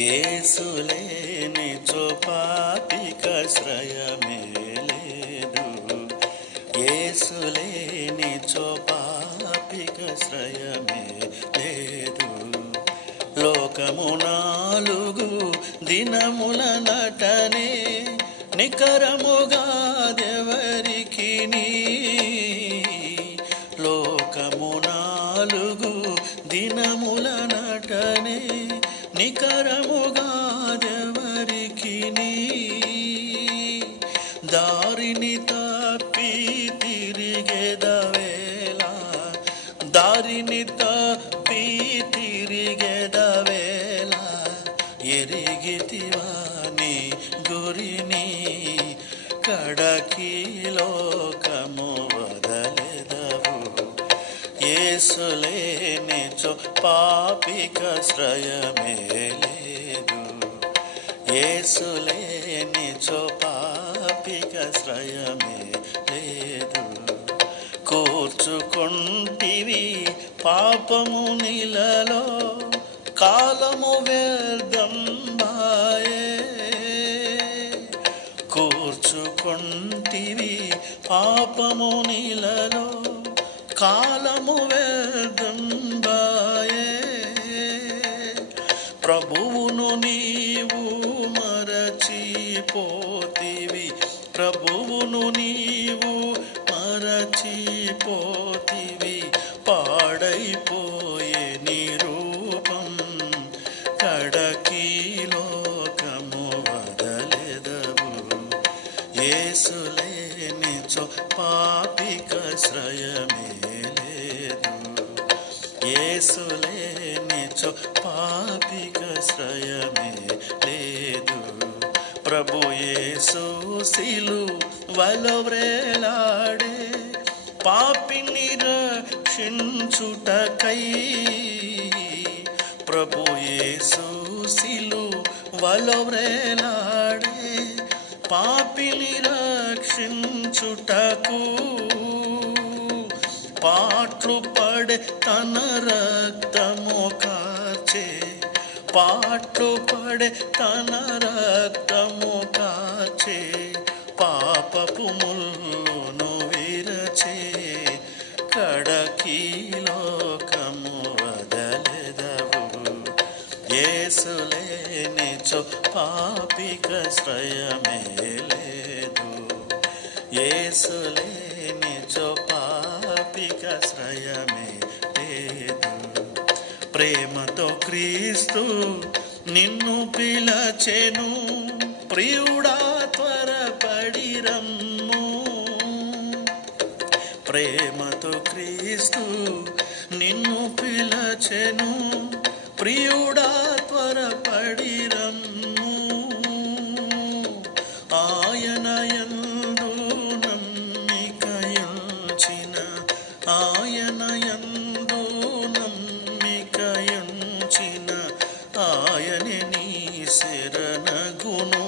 యేసులేనిచో పాపికాశ్రయమే లేదు. యేసులేనిచో పాపికాశ్రయమే లేదు. లోకము 4 దినముల నటనే నికరముగా దెవరికిని. లోకము 4 దినముల నటనే నికరముగా దెవరికిని. దారిని తప్పి తిరిగెదవేళ, దారిని తప్పి తిరిగెదవేళ, ఎరిగితివా నీ గురిని, కడకి లోకము వదలెదవు. యేసులేనిచో పాపికాశ్రయమే లేదు. యేసులేనిచో పాపికాశ్రయమే లేదు. కూర్చుకొంటివి పాపము నీలలో, కాలము వ్యర్థం బాయే. కూర్చుకొంటివి పాపము నీలలో, కాలము వ్యర్థం బాయే. ప్రభువును నీవు మరచిపోతివి, ప్రభువును నీవు మరచిపోతివి. పాడైపోయే నీ రూపం, కడకి లోకము వదలెదవు. యేసులేనిచో పాపికాశ్రయమే లేదు. యేసులేనిచో పాపికాశ్రయమే లేదు. ప్రభు యేసు సిలువలో వ్రేలాడే పాపిని రక్షించుటకై. ప్రభు యేసు సిలువలో వ్రేలాడే పాపిని రక్షించుటకు. పాట్లు పడే తన రక్తము కార్చే, పాట్లు పడే తన రక్తము కార్చే. పాపపు ముల్లును విరచే, కడకి లోకము వదలెదవు. యేసులేనిచో పాపికాశ్రయమే లేదు. యేసులేనిచో పాపికాశ్రయమే లేదు. ప్రేమతో క్రీస్తు నిన్ను పిలచెను, ప్రియుడా త్వరపడి రమ్ము. ప్రేమతో క్రీస్తు నిన్ను పిలచెను, ప్రియుడా త్వరపడి రమ్ము. ఆయన యందు నమ్మికయుంచిన, ఆయన యందు నమ్మికయుంచిన, ఆయనే నీ శరణగును,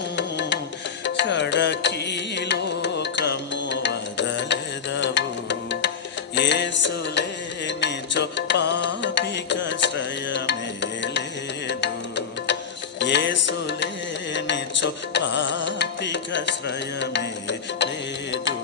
కడకి లోకము వదలెదవు. యేసులేనిచో పాపికాశ్రయమే లేదు. యేసులేనిచో పాపికాశ్రయమే లేదు.